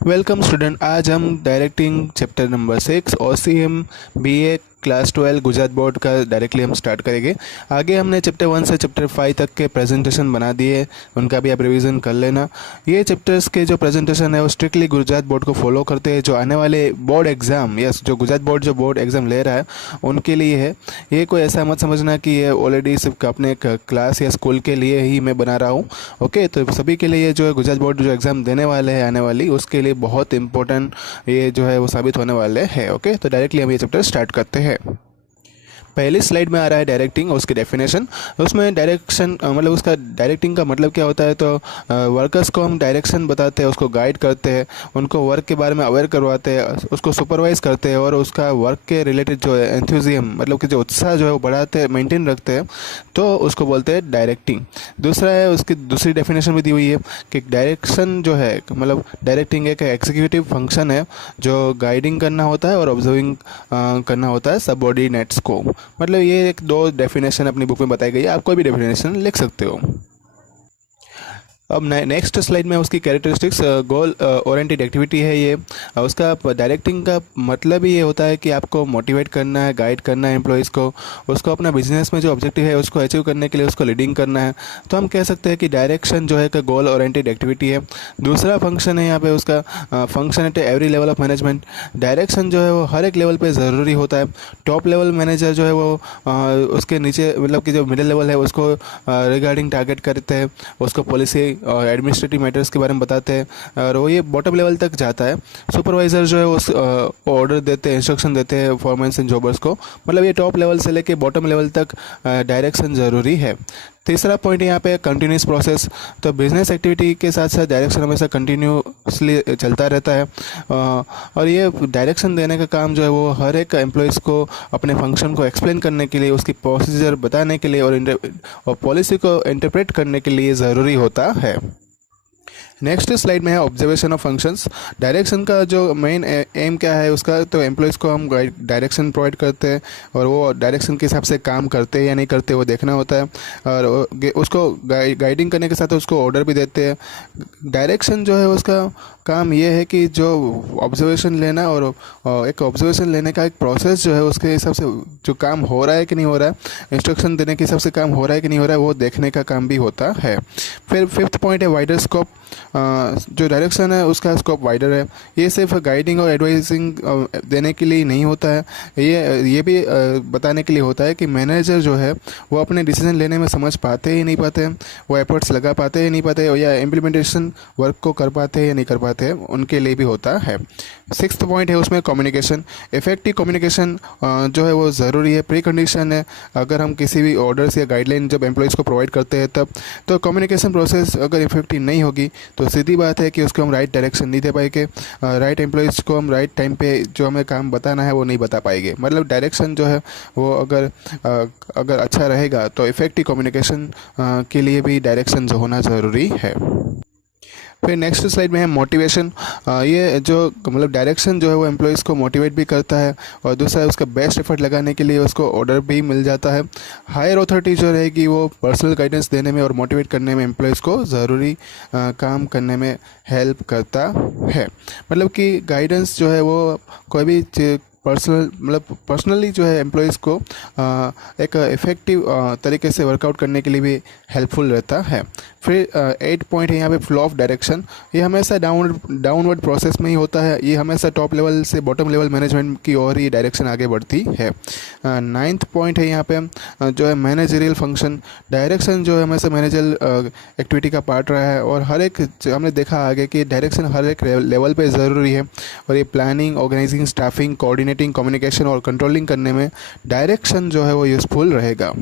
Welcome student. आज हम directing chapter number 6 OCM BA class 12 Gujarat board का डायरेक्टली हम स्टार्ट करेंगे। आगे हमने चैप्टर 1 से चैप्टर 5 तक के प्रेजेंटेशन बना दिए, उनका भी आप रिवीजन कर लेना। ये चैप्टर्स के जो प्रेजेंटेशन है वो स्ट्रिक्टली गुजरात बोर्ड को फॉलो करते हैं। जो आने वाले बोर्ड एग्ज़ाम जो गुजरात बोर्ड जो बोर्ड एग्ज़ाम ले रहा है उनके लिए है। ये कोई ऐसा मत समझना कि ये ऑलरेडी सिर्फ अपने क्लास या स्कूल के लिए ही मैं बना रहा हूँ। ओके, तो सभी के लिए जो है गुजरात बोर्ड जो एग्ज़ाम देने वाले हैं आने वाली, उसके लिए बहुत इंपॉर्टेंट ये जो है वो साबित होने वाले हैं। ओके, तो डायरेक्टली हम ये चैप्टर स्टार्ट करते हैं। पहली स्लाइड में आ रहा है डायरेक्टिंग और उसकी डेफिनेशन। उसमें डायरेक्शन मतलब उसका डायरेक्टिंग का मतलब क्या होता है, तो वर्कर्स को हम डायरेक्शन बताते हैं, उसको गाइड करते हैं, उनको वर्क के बारे में अवेयर करवाते हैं, उसको सुपरवाइज करते हैं और उसका वर्क के रिलेटेड जो है एंथुजियम मतलब कि जो उत्साह जो है वो बढ़ाते हैं, मेंटेन रखते हैं, तो उसको बोलते हैं डायरेक्टिंग। दूसरा है, उसकी दूसरी डेफिनेशन भी दी हुई है कि डायरेक्शन जो है मतलब डायरेक्टिंग एक एग्जीक्यूटिव फंक्शन है जो गाइडिंग करना होता है और ऑब्जर्विंग करना होता है सबऑर्डिनेट्स को। मतलब ये एक दो डेफिनेशन अपनी बुक में बताई गई है, आप कोई भी डेफिनेशन लिख सकते हो। अब नेक्स्ट स्लाइड में उसकी कैरेक्टरिस्टिक्स गोल ओरिएंटेड एक्टिविटी है ये। उसका डायरेक्टिंग का मतलब ही ये होता है कि आपको मोटिवेट करना है, गाइड करना है एम्प्लॉयज़ को, उसको अपना बिजनेस में जो ऑब्जेक्टिव है उसको अचीव करने के लिए उसको लीडिंग करना है। तो हम कह सकते हैं कि डायरेक्शन जो है एक गोल ओरिएंटेड एक्टिविटी है। दूसरा फंक्शन है यहाँ पे उसका function at every level of management. Direction जो है वो हर एक लेवल पे ज़रूरी होता है। टॉप लेवल मैनेजर जो है वो उसके नीचे मतलब कि जो मिडिल लेवल है उसको रिगार्डिंग टारगेट करते हैं, उसको पॉलिसी और एडमिनिस्ट्रेटिव मैटर्स के बारे में बताते हैं और वो ये बॉटम लेवल तक जाता है। सुपरवाइज़र जो है उस ऑर्डर देते हैं, इंस्ट्रक्शन देते हैं फॉरमैन्स एंड जॉबर्स को। मतलब ये टॉप लेवल से लेके बॉटम लेवल तक डायरेक्शन ज़रूरी है। तीसरा पॉइंट यहाँ पे कंटिन्यूस प्रोसेस। तो बिजनेस एक्टिविटी के साथ साथ डायरेक्शन हमेशा कंटिन्यूसली चलता रहता है और ये डायरेक्शन देने का काम जो है वो हर एक एम्प्लॉयज़ को अपने फंक्शन को एक्सप्लेन करने के लिए, उसकी प्रोसीजर बताने के लिए और पॉलिसी को इंटरप्रेट करने के लिए ज़रूरी होता है। नेक्स्ट स्लाइड में है ऑब्जर्वेशन ऑफ फंक्शंस। डायरेक्शन का जो मेन एम क्या है उसका, तो एम्प्लॉयज़ को हम डायरेक्शन प्रोवाइड करते हैं और वो डायरेक्शन के हिसाब से काम करते हैं या नहीं करते वो देखना होता है और उसको गाइडिंग करने के साथ उसको ऑर्डर भी देते हैं। डायरेक्शन जो है उसका काम ये है कि जो ऑब्जर्वेशन लेना और एक ऑब्जर्वेशन लेने का एक प्रोसेस जो है उसके हिसाब से जो काम हो रहा है कि नहीं हो रहा है, इंस्ट्रक्शन देने के हिसाब से काम हो रहा है कि नहीं हो रहा है, वो देखने का काम भी होता है। फिर फिफ्थ पॉइंट है वाइडर स्कोप। जो डायरेक्शन है उसका स्कोप वाइडर है। ये सिर्फ गाइडिंग और एडवाइजिंग देने के लिए नहीं होता है, ये भी बताने के लिए होता है कि मैनेजर जो है वो अपने डिसीजन लेने में समझ पाते ही नहीं पाते हैं, वो एफर्ट्स लगा पाते ही नहीं पाते या इम्प्लीमेंटेशन वर्क को कर पाते हैं या नहीं कर पाते हैं, उनके लिए भी होता है। सिक्स्थ पॉइंट है उसमें कम्युनिकेशन। इफेक्टिव कम्युनिकेशन जो है वो ज़रूरी है, प्री कंडीशन है। अगर हम किसी भी ऑर्डर्स या गाइडलाइन जब एम्प्लॉयज़ को प्रोवाइड करते हैं तब तो कम्युनिकेशन प्रोसेस अगर इफेक्टिव नहीं होगी तो सीधी बात है कि उसको हम राइट डायरेक्शन नहीं दे पाएंगे, राइट एम्प्लॉयज़ को हम राइट टाइम पे जो हमें काम बताना है वो नहीं बता पाएंगे। मतलब डायरेक्शन जो है वो अगर अच्छा रहेगा तो इफेक्टिव कम्युनिकेशन के लिए भी डायरेक्शन जो होना ज़रूरी है। फिर नेक्स्ट स्लाइड में है मोटिवेशन। ये जो मतलब डायरेक्शन जो है वो एम्प्लॉयज़ को मोटिवेट भी करता है और दूसरा है उसका बेस्ट एफर्ट लगाने के लिए उसको ऑर्डर भी मिल जाता है। हायर अथॉरिटी जो रहेगी वो पर्सनल गाइडेंस देने में और मोटिवेट करने में एम्प्लॉयज़ को ज़रूरी काम करने में हेल्प करता है। मतलब कि गाइडेंस जो है वो कोई भी पर्सनली जो है एम्प्लॉयज़ को एक इफ़ेक्टिव तरीके से वर्कआउट करने के लिए भी हेल्पफुल रहता है। फिर 8 पॉइंट है यहाँ पे फ्लो ऑफ डायरेक्शन। ये हमेशा डाउनवर्ड प्रोसेस में ही होता है, ये हमेशा टॉप लेवल से बॉटम लेवल मैनेजमेंट की ओर ही डायरेक्शन आगे बढ़ती है। 9th पॉइंट है यहाँ पे जो है मैनेजरियल फंक्शन। डायरेक्शन जो है हमेशा मैनेजर एक्टिविटी का पार्ट रहा है और हर एक हमने देखा आगे कि डायरेक्शन हर एक लेवल पे ज़रूरी है और ये planning, organising, staffing, coordinating, communication और कंट्रोलिंग करने में डायरेक्शन जो है वो यूज़फुल रहेगा।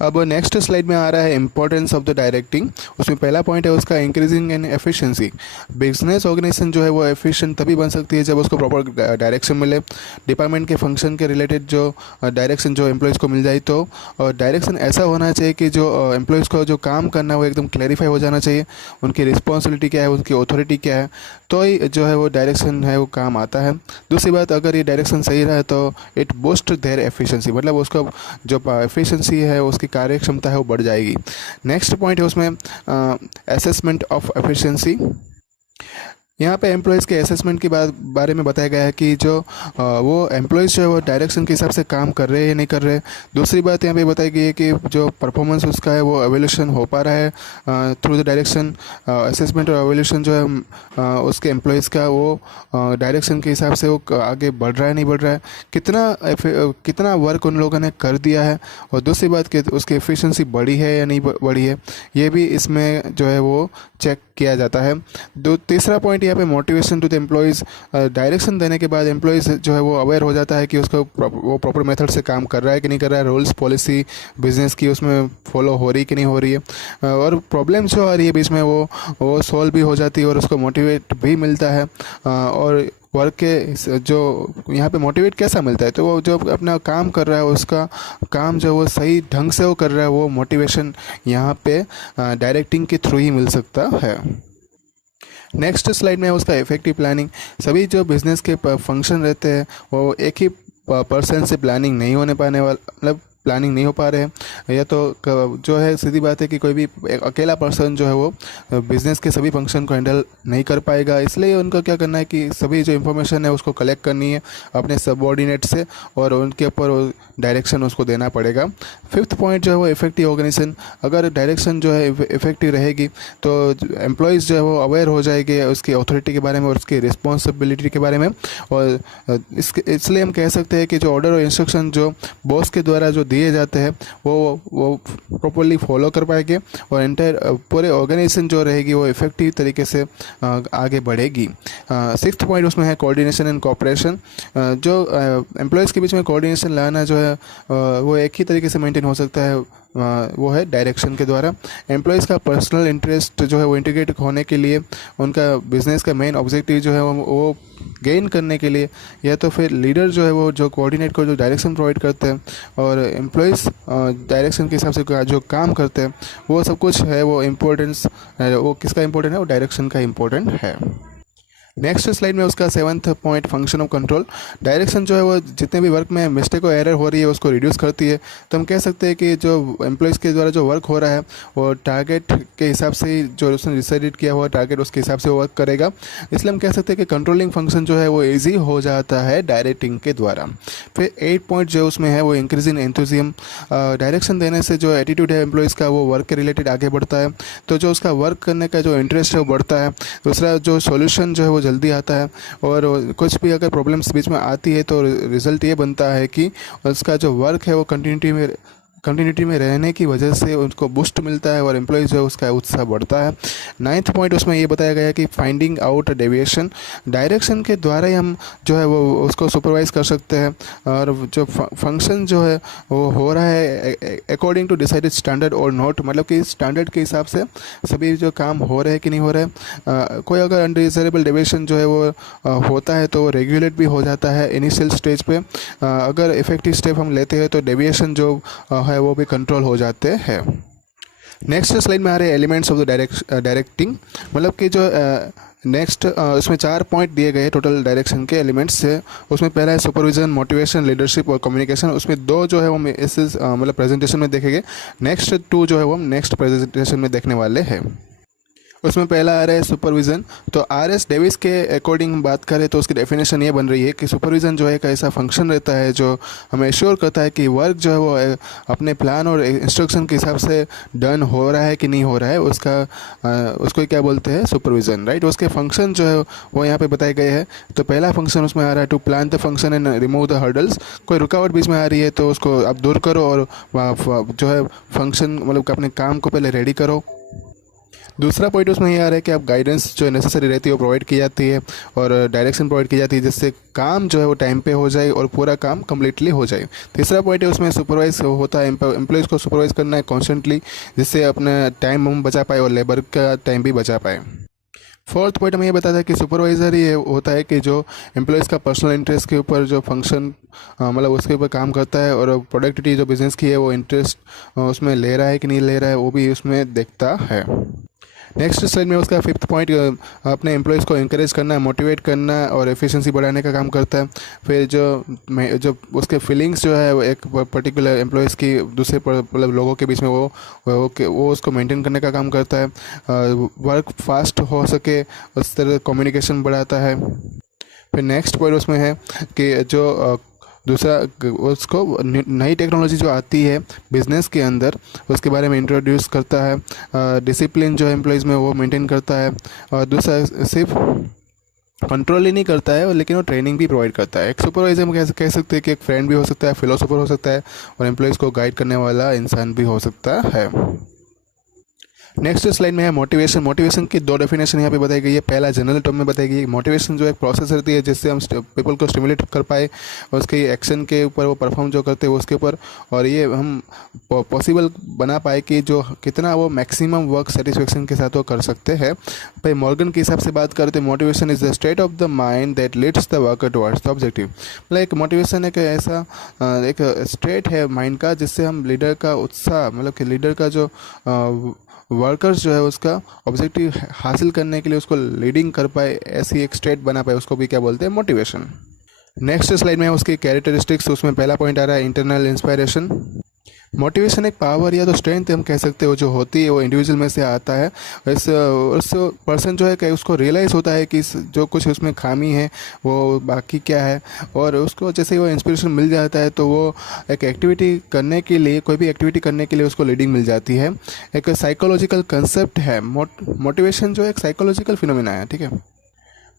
अब नेक्स्ट स्लाइड में आ रहा है इंपॉर्टेंस ऑफ द डायरेक्टिंग। उसमें पहला पॉइंट है उसका increasing in efficiency. Business organisation जो है वो एफिशिएंट तभी बन सकती है जब उसको प्रॉपर डायरेक्शन मिले। डिपार्टमेंट के फंक्शन के रिलेटेड जो डायरेक्शन जो एम्प्लॉयज़ को मिल जाए तो डायरेक्शन ऐसा होना चाहिए कि जो एम्प्लॉयज़ को जो काम करना है वो एकदम क्लैरिफाई हो जाना चाहिए, उनकी रिस्पॉन्सिबिलिटी क्या है, उनकी अथॉरिटी क्या है, तो ही जो है वो डायरेक्शन है वो काम आता है। दूसरी बात, अगर ये डायरेक्शन सही रहा तो इट बूस्ट देयर एफिशिएंसी, मतलब उसका जो एफिशिएंसी है उसकी कार्य क्षमता है वो बढ़ जाएगी। नेक्स्ट पॉइंट है उसमें असेसमेंट ऑफ एफिशिएंसी। यहाँ पे एम्प्लॉयज़ के असेसमेंट के बारे में बताया गया है कि जो वो एम्प्लॉयज़ जो है वो डायरेक्शन के हिसाब से काम कर रहे हैं या नहीं कर रहे। दूसरी बात यहाँ पे बताई गई है कि जो परफॉर्मेंस उसका है वो एवोल्यूशन हो पा रहा है थ्रू द डायरेक्शन। असेसमेंट और एवोल्यूशन जो है उसके एम्प्लॉयज़ का वो डायरेक्शन के हिसाब से वो आगे बढ़ रहा है नहीं बढ़ रहा है, कितना वर्क उन लोगों ने कर दिया है, और दूसरी बात कि उसकी एफिशिएंसी बढ़ी है या नहीं बढ़ी है, ये भी इसमें जो है वो चेक किया जाता है। तीसरा पॉइंट यहाँ पे motivation to the employees. Direction देने के बाद एम्प्लॉयज़ जो है वो अवेयर हो जाता है कि उसको वो प्रॉपर मेथड से काम कर रहा है कि नहीं कर रहा है, रूल्स पॉलिसी बिजनेस की उसमें फॉलो हो रही कि नहीं हो रही है, और प्रॉब्लम जो आ रही है बीच में वो सॉल्व भी हो जाती है और उसको मोटिवेट भी मिलता है। और वर्क के जो यहाँ पे मोटिवेट कैसा मिलता है, तो वो जो अपना काम कर रहा है उसका काम जो वो सही ढंग से वो कर रहा है, वो मोटिवेशन यहाँ पे डायरेक्टिंग के थ्रू ही मिल सकता है। नेक्स्ट स्लाइड में उसका इफेक्टिव प्लानिंग। सभी जो बिजनेस के फंक्शन रहते हैं वो एक ही पर्सन से प्लानिंग नहीं होने पाने वाला, मतलब प्लानिंग नहीं हो पा रहे हैं, या तो जो है सीधी बात है कि कोई भी एक अकेला पर्सन जो है वो बिज़नेस के सभी फंक्शन को हैंडल नहीं कर पाएगा। इसलिए उनको क्या करना है कि सभी जो इन्फॉर्मेशन है उसको कलेक्ट करनी है अपने सबऑर्डिनेट से, और उनके ऊपर डायरेक्शन उसको देना पड़ेगा। फिफ्थ पॉइंट जो है वो इफेक्टिव ऑर्गेनाइजेशन। अगर डायरेक्शन जो है इफेक्टिव रहेगी तो एम्प्लॉयज़ जो है वो अवेयर हो जाएंगे उसकी अथॉरिटी के बारे में और उसकी रिस्पॉन्सिबिलिटी के बारे में, और इसलिए हम कह सकते हैं कि जो ऑर्डर और इंस्ट्रक्शन जो बॉस के द्वारा जो दिए जाते हैं वो प्रॉपरली फॉलो कर पाएंगे, और एंटायर पूरे ऑर्गेनाइजेशन जो रहेगी वो इफेक्टिव तरीके से आगे बढ़ेगी। सिक्स्थ पॉइंट उसमें है कोऑर्डिनेशन एंड कोऑपरेशन। जो एम्प्लॉयज़ के बीच में कोऑर्डिनेशन लाना जो है वो एक ही तरीके से मेंटेन हो सकता है, वो है डायरेक्शन के द्वारा। एम्प्लॉयज़ का पर्सनल इंटरेस्ट जो है वो इंटीग्रेट होने के लिए, उनका बिजनेस का मेन ऑब्जेक्टिव जो है वो गेन करने के लिए, या तो फिर लीडर जो है वो जो कोऑर्डिनेट को जो डायरेक्शन प्रोवाइड करते हैं, और एम्प्लॉयज़ डायरेक्शन के हिसाब से जो काम करते हैं, वो सब कुछ है वो इम्पोर्टेंस वो किसका इम्पोर्टेंट है, वो डायरेक्शन का इम्पोर्टेंट है। नेक्स्ट स्लाइड में उसका seventh point function of control. Direction जो है वो जितने भी वर्क में मिस्टेक और एरर हो रही है उसको रिड्यूस करती है। तो हम कह सकते हैं कि जो एम्प्लॉयज़ के द्वारा जो वर्क हो रहा है वो टारगेट के हिसाब से ही, जो उसने डिसाइडेड किया हुआ टारगेट उसके हिसाब से वो वर्क करेगा। इसलिए हम कह सकते हैं कि कंट्रोलिंग फंक्शन जो है वो ईजी हो जाता है डायरेक्टिंग के द्वारा। फिर 8 पॉइंट जो उसमें है वो इंक्रीज इन एंथुजियम। डायरेक्शन देने से जो एटीट्यूड है एम्प्लॉयज़ का वो वर्क के रिलेटेड आगे बढ़ता है, तो जो उसका वर्क करने का जो इंटरेस्ट है वो बढ़ता है। दूसरा जो सॉल्यूशन जो है वो जल्दी आता है, और कुछ भी अगर प्रॉब्लम्स बीच में आती है तो रिजल्ट ये बनता है कि उसका जो वर्क है वो कंटिन्यूटी में रहने की वजह से उनको बूस्ट मिलता है और एम्प्लॉयज़ जो है उसका उत्साह बढ़ता है। 9th पॉइंट उसमें ये बताया गया है कि फाइंडिंग आउट डेविएशन। डायरेक्शन के द्वारा ही हम जो है वो उसको सुपरवाइज कर सकते हैं, और जो फंक्शन जो है वो हो रहा है अकॉर्डिंग टू डिसाइडेड स्टैंडर्ड और नॉट, मतलब कि स्टैंडर्ड के हिसाब से सभी जो काम हो रहे हैं कि नहीं हो रहे हैं। कोई अगर अनडिजायरेबल डेविएशन जो है वो होता है तो रेगुलेट भी हो जाता है इनिशियल स्टेज पे। अगर इफेक्टिव स्टेप हम लेते हैं तो डेविएशन जो है वो भी कंट्रोल हो जाते हैं। नेक्स्ट स्लाइड में आ रहे एलिमेंट्स ऑफ द डायरेक्टिंग, मतलब कि जो नेक्स्ट उसमें 4 पॉइंट दिए गए टोटल डायरेक्शन के एलिमेंट्स से। उसमें पहला है सुपरविजन, मोटिवेशन, लीडरशिप और कम्युनिकेशन। उसमें 2 जो है वो इस मतलब प्रेजेंटेशन में देखेंगे, नेक्स्ट 2 जो है वो हम नेक्स्ट प्रेजेंटेशन में देखने वाले हैं। उसमें पहला आ रहा है सुपरविज़न। तो आर.एस. डेविस के अकॉर्डिंग बात करें तो उसकी डेफिनेशन ये बन रही है कि सुपरविज़न जो है एक ऐसा फंक्शन रहता है जो हमें एश्योर करता है कि वर्क जो है वो अपने प्लान और इंस्ट्रक्शन के हिसाब से डन हो रहा है कि नहीं हो रहा है, उसको क्या बोलते हैं, सुपरविज़न, राइट। उसके फंक्शन जो है वो यहाँ पे बताए गए हैं। तो पहला फंक्शन उसमें आ रहा है to plan the function and remove the hurdles. कोई रुकावट बीच में आ रही है तो उसको आप दूर करो और जो है फंक्शन मतलब अपने काम को पहले रेडी करो। दूसरा पॉइंट उसमें ये आ रहा है कि आप गाइडेंस जो नेसेसरी रहती है वो प्रोवाइड की जाती है और डायरेक्शन प्रोवाइड की जाती है, जिससे काम जो है वो टाइम पे हो जाए और पूरा काम कम्प्लीटली हो जाए। तीसरा पॉइंट है उसमें सुपरवाइज होता है, एम्प्लॉयज़ को सुपरवाइज करना है कॉन्स्टेंटली, जिससे अपना टाइम हम बचा पाए और लेबर का टाइम भी बचा पाए। फोर्थ पॉइंट हमें ये बताता है कि सुपरवाइज़र ही होता है कि जो एम्प्लॉयज़ का पर्सनल इंटरेस्ट के ऊपर जो फंक्शन मतलब उसके ऊपर काम करता है, और प्रोडक्टिविटी जो बिज़नेस की है वो इंटरेस्ट उसमें ले रहा है कि नहीं ले रहा है वो भी उसमें देखता है। नेक्स्ट स्लाइड में उसका फिफ्थ पॉइंट अपने एम्प्लॉयज़ को इंकरेज करना, मोटिवेट करना और एफिशिएंसी बढ़ाने का काम करता है। फिर जो उसके फीलिंग्स जो है वो एक पर्टिकुलर एम्प्लॉयज़ की दूसरे मतलब लोगों के बीच में वो उसको मेंटेन करने का काम करता है। वर्क फास्ट हो सके उस तरह कम्युनिकेशन बढ़ाता है। फिर नेक्स्ट पॉइंट उसमें है कि जो दूसरा उसको नई टेक्नोलॉजी जो आती है बिजनेस के अंदर उसके बारे में इंट्रोड्यूस करता है। डिसिप्लिन जो एम्प्लॉयज़ में वो मेंटेन करता है। और दूसरा सिर्फ कंट्रोल ही नहीं करता है लेकिन वो ट्रेनिंग भी प्रोवाइड करता है। एक सुपरवाइजर हम कह सकते हैं कि एक फ्रेंड भी हो सकता है, फिलोसोफर हो सकता है और एम्प्लॉयज़ को गाइड करने वाला इंसान भी हो सकता है। नेक्स्ट स्लाइड में है मोटिवेशन। मोटिवेशन की दो डेफिनेशन यहाँ पे बताई गई है। पहला जनरल टर्म में बताई गई है मोटिवेशन जो एक प्रोसेस रहती है जिससे हम पीपल को स्टिमुलेट कर पाए उसके एक्शन के ऊपर, वो परफॉर्म जो करते हैं उसके ऊपर, और ये हम पॉसिबल बना पाए कि जो कितना वो मैक्सिमम वर्क सेटिस्फेक्शन के साथ वो कर सकते हैं। भाई मॉर्गन के हिसाब से बात करते हैं motivation is the state of the mind that leads the worker towards the objective. मतलब एक मोटिवेशन एक ऐसा एक स्टेट है माइंड का जिससे हम लीडर का उत्साह, मतलब कि लीडर का जो वर्कर्स जो है उसका ऑब्जेक्टिव हासिल करने के लिए उसको लीडिंग कर पाए, ऐसी एक स्टेट बना पाए, उसको भी क्या बोलते हैं, मोटिवेशन। नेक्स्ट स्लाइड में उसकी कैरेक्टरिस्टिक्स, उसमें पहला पॉइंट आ रहा है इंटरनल इंस्पायरेशन। मोटिवेशन एक पावर या तो स्ट्रेंथ हम कह सकते हो जो होती है वो इंडिविजुअल में से आता है। उस पर्सन जो है कि उसको रियलाइज़ होता है कि जो कुछ उसमें खामी है वो बाकी क्या है, और उसको जैसे ही वो इंस्पिरेशन मिल जाता है तो वो एक एक्टिविटी करने के लिए, कोई भी एक्टिविटी करने के लिए उसको लीडिंग मिल जाती है। एक साइकोलॉजिकल कंसेप्ट है मोटिवेशन, जो एक साइकोलॉजिकल फिनोमिना है, ठीक है।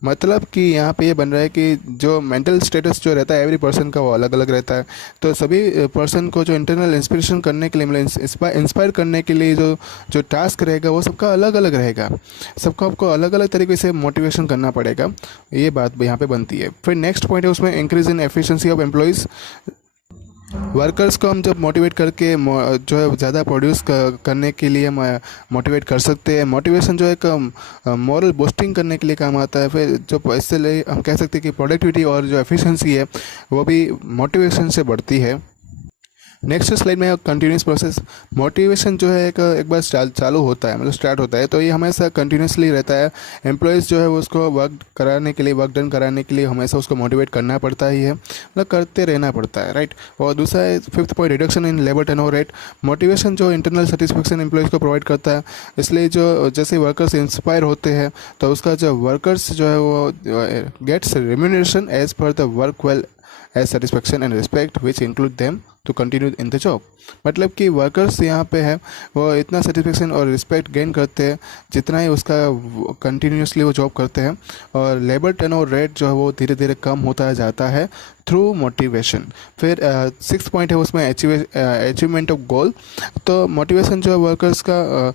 मतलब कि यहाँ पे ये बन रहा है कि जो मेंटल स्टेटस जो रहता है एवरी पर्सन का वो अलग अलग रहता है। तो सभी पर्सन को जो इंटरनल इंस्पिरेशन करने के लिए, मतलब इंस्पायर करने के लिए जो टास्क रहेगा वो सबका अलग अलग रहेगा। सबको आपको अलग अलग तरीके से मोटिवेशन करना पड़ेगा, ये बात यहाँ पे बनती है। फिर नेक्स्ट पॉइंट है उसमें increase in efficiency of employees. Workers को हम जब मोटिवेट करके जो है ज़्यादा प्रोड्यूस करने के लिए मोटिवेट कर सकते हैं। मोटिवेशन जो एक मॉरल बूस्टिंग करने के लिए काम आता है। फिर जो इससे लिए हम कह सकते हैं कि प्रोडक्टिविटी और जो एफिशिएंसी है वो भी मोटिवेशन से बढ़ती है। नेक्स्ट स्लाइड में कंटिन्यूस प्रोसेस। मोटिवेशन जो है एक बार चालू होता है, मतलब स्टार्ट होता है, तो ये हमेशा कंटिन्यूसली रहता है। एम्प्लॉयज़ जो है उसको वर्क कराने के लिए, वर्क डन कराने के लिए हमेशा उसको मोटिवेट करना पड़ता ही है, मतलब करते रहना पड़ता है, राइट। और दूसरा है fifth point, reduction in labour turnover rate. Motivation जो इंटरनल सेटिस्फेक्शन एम्प्लॉयज़ को प्रोवाइड करता है, इसलिए जो जैसे वर्कर्स इंस्पायर होते हैं तो उसका जो वर्कर्स जो है वो gets remuneration as per the work well as satisfaction and respect which include them to continue in the job. मतलब कि वर्कर्स यहाँ पे है वो इतना सेटिस्फेक्शन और रिस्पेक्ट गेन करते हैं जितना ही उसका कंटिन्यूसली वो जॉब करते हैं, और लेबर टर्नओवर रेट जो है वो धीरे धीरे कम होता जाता है थ्रू मोटिवेशन। फिर सिक्स पॉइंट है उसमें अचीवमेंट ऑफ गोल। तो मोटिवेशन जो है वर्कर्स का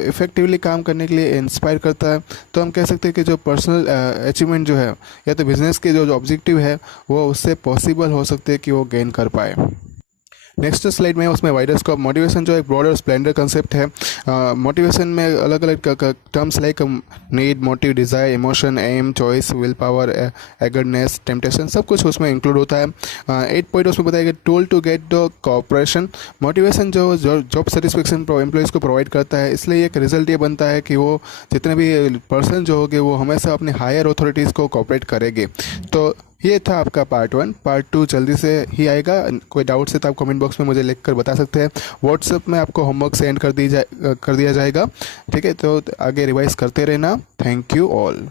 इफेक्टिवली काम करने के लिए इंस्पायर करता है। तो हम कह सकते हैं कि जो पर्सनल अचीवमेंट जो है या तो बिजनेस के जो ऑब्जेक्टिव है वो उससे पॉसिबल हो सकते हैं कि वो गेन कर पाए। नेक्स्ट स्लाइड में उसमें वाइडर स्कोप। मोटिवेशन जो एक ब्रॉडर स्प्लेंडर कंसेप्ट है। मोटिवेशन में अलग अलग terms like need, motive, desire, emotion, aim, choice, willpower, eagerness, temptation, सब कुछ उसमें इंक्लूड होता है। 8 पॉइंट उसमें बताया गया tool to get the cooperation. Motivation जो जॉब सेटिस्फेक्शन एम्प्लॉयज़ को प्रोवाइड करता है, इसलिए एक रिजल्ट ये बनता है कि वो जितने भी पर्सन जो होंगे वो हमेशा अपने हायर अथॉरिटीज़ को कॉपरेट करेंगे। तो ये था आपका पार्ट 1। पार्ट 2 जल्दी से ही आएगा। कोई डाउट्स है तो आप कमेंट बॉक्स में मुझे लिख कर बता सकते हैं। व्हाट्सएप में आपको होमवर्क सेंड कर दिया जाएगा, ठीक है। तो आगे रिवाइज करते रहना। Thank you all.